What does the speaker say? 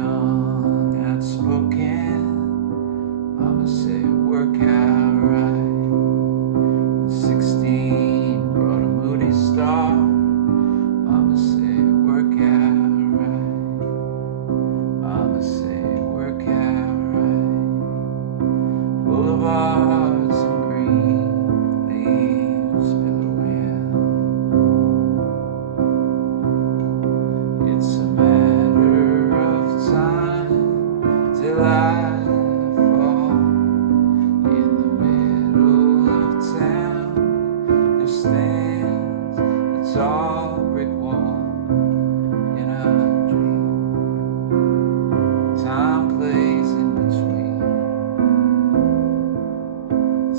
young, outspoken. Mama said, work out right. 16, brought a moody star. Mama said, work out right. Mama said, work out right. Boulevards and green leaves billowing. It's a matter of time till I fall in the middle of town. There stands a tall brick wall in a dream. Time plays in between the